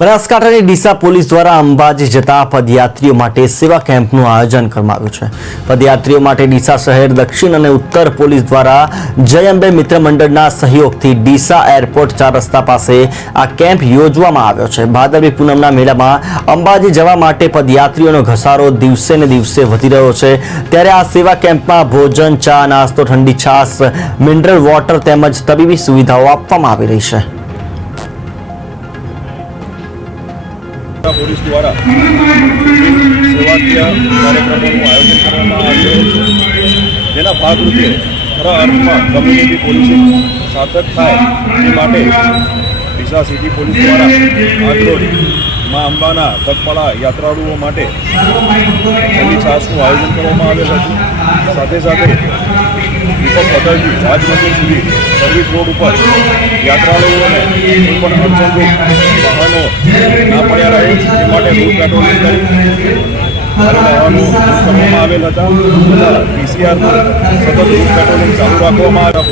બનાસકાંઠાની Deesa police દ્વારા અંબાજી જતા પદયાત્રીઓ માટે સેવા કેમ્પનું આયોજન કરવામાં આવ્યું છે। પદયાત્રીઓ માટે ડીસા શહેર, દક્ષિણ અને ઉત્તર પોલીસ દ્વારા જય અંબે મિત્ર મંડળના સહયોગથી ડીસા એરપોર્ટ 4 રસ્તા પાસે આ કેમ્પ યોજવામાં આવ્યો છે। ભાદરવી પૂનમના મેળામાં અંબાજી જવા માટે પદયાત્રીઓનો ઘસારો દિવસે ને દિવસે વધી રહ્યો છે, ત્યારે આ સેવા કેમ્પમાં ભોજન, ચા, નાસ્તો, ઠંડી છાશ, મિનરલ વોટર તેમજ તબીબી સુવિધાઓ આપવામાં આવી રહી છે। પોલીસ દ્વારા સેવાકીય કાર્યક્રમોનું આયોજન કરવામાં આવ્યું છે, જેના ભાગરૂપે ખરા અર્થમાં કમ્યુનિટી પોલીસિંગ સાર્થક થાય એ માટે ડીસા સિટી પોલીસ દ્વારા આજરોજ મા અંબાના પગપાળા યાત્રાળુઓ માટે ઠંડી છાશનું આયોજન કરવામાં આવેલ હતું। સાથે સાથે દીપક હોટલથી રાજમંદિર સુધી સર્વિસ રોડ ઉપર યાત્રાળુઓને કોઈ પણ અડચણરૂપ વાહનો ના પડ્યા રહે એ માટે રૂટ પેટ્રોલિંગ કરી વાહનો કરવામાં આવેલ હતા તથા પીસીઆરનું સતત રૂટ પેટ્રોલિંગ ચાલુ રાખવામાં આવ્યા।